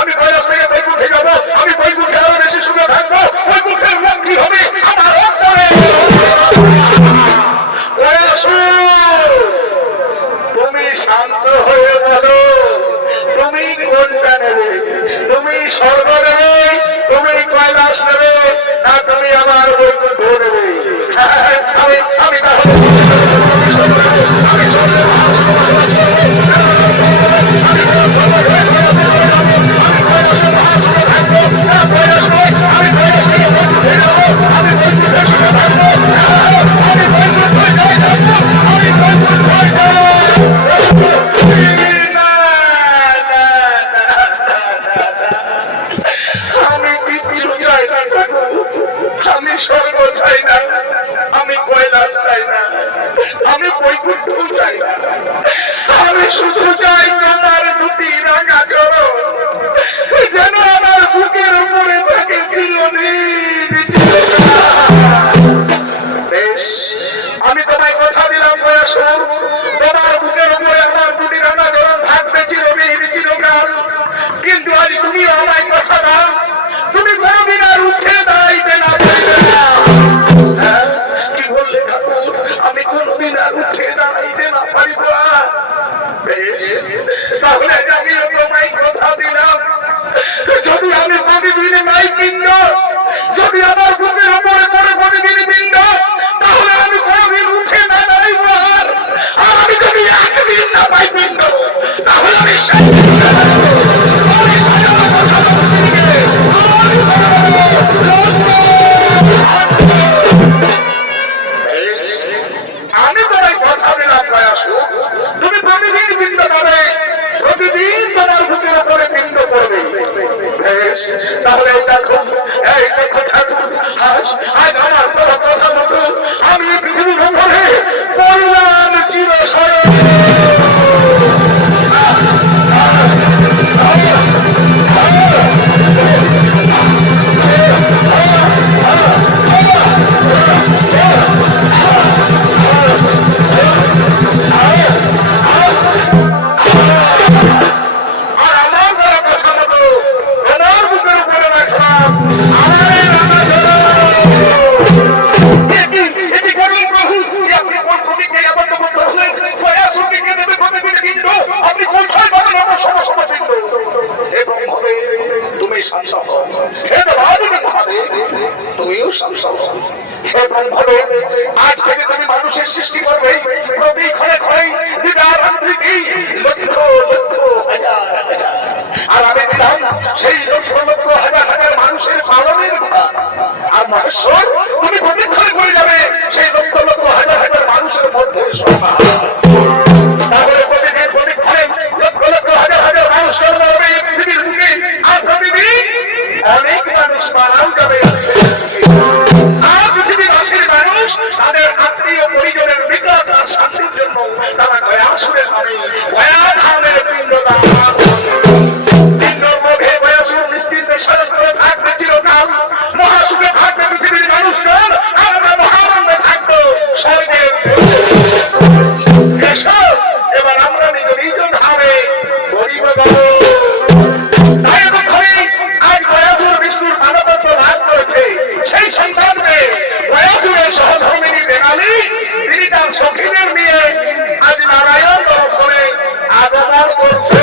আমি কৈলাস থেকে বৈকুণ্ঠে যাবো, আমি বৈকুণ্ঠে আরো বেশি সুখে থাকবো, বৈকুণ্ঠের লক্ষ্মী হবে আমার অন্তরে। তুমি শান্ত হয়ে বলো, তুমি কোনটা নেবে? তুমি স্বর্গ নেবে, তুমি কৈলাস নেবে, না তুমি আমার বৈকুণ্ঠ নেবে? আমি আমি আমি স্বর্গ চাই না, আমি কৈলাস চাই না, আমি বৈকুণ্ঠ চাই না, আমি শুধু চাই তোমার দুটি রাঙা চরণ যেন আমার বুকের উপরে থাকে চিরদিন। বেশ, আমি তোমায় কথা দিলাম বয়সুর, তোমার বুকের উপরে আমার দুটি রাঙা চরণ থাকবে চিরদিন চিরকাল। কিন্তু আজ তুমি আমায় কথা দাও, তুমি কোনদিন আর উঠে দাঁড়াইতে না। কি বললে ঠাকুর? আমি কোনদিন আর উঠে দাঁড়াইতে না পারিব? বেশ, তাহলে আমি তোমায় কথা দিলাম, যদি আমি প্রতিদিন নাই পিণ্ড, যদি আমার বুকের উপরে পড়ে প্রতিদিন পিণ্ড, তাহলে আমি কোনদিন উঠে না দাঁড়াইব। আর আমি যদি একদিন না পাই পিণ্ড, তাহলে আমি আমি তোমায় কথা দিলাম প্রয়াসু, তুমি প্রতিদিন পিণ্ড পাবে, প্রতিদিন তোমার বুকের উপরে পিণ্ড পড়বে। বেশ, তাহলে দেখো ঠাকুর, আজ আমার তোমার কথা মতো আমি পৃথিবীর উপরে বললাম চিরস্মরণ। আজ থেকে তুমি মানুষের সৃষ্টি করবে, প্রতি ঘরে ঘরে লক্ষ লক্ষ হাজার হাজার, আর আমি দিলাম সেই লক্ষ লক্ষ হাজার হাজার মানুষের পালনের কথা। আর মহেশ্বর, তুমি প্রতি ঘরে করে যাবে সেই লক্ষ লক্ষ হাজার হাজার মানুষের মধ্যে সভা। তাহলে প্রতিদিন প্রতি ঘরে লক্ষ লক্ষ হাজার হাজার মানুষ করবে পৃথিবীর বুকে, আর প্রতিদিন অনেক মানুষ মারাও যাবে। আর পৃথিবীবাসীর মানুষ তাদের আত্মীয় পরিজনের বিকাশ আর শান্তির জন্য তারা গয়াসুরের নামে গয়াধামের পিণ্ডদান, পিণ্ডর মুখে গয়াসুর নিশ্চিন্তে স্মরণ করে থাকবে চিরকাল। মহাসুখে থাকবে পৃথিবীর মানুষজন, আমরা মহানন্দে থাকবো স্বর্গের। এবার আমরা নিজ নিজ ধামে গরিব গেল। তাই দুঃখে আজ গয়াসুর বিষ্ণুর পাদপত্র লাভ করেছে সেই সন্তানকে গয়াসুরের সহধর্মিনী বেঙ্গালী, তিনি তার সখীদের নিয়ে আজ নারায়ণ দর্শনে আগমন করছে।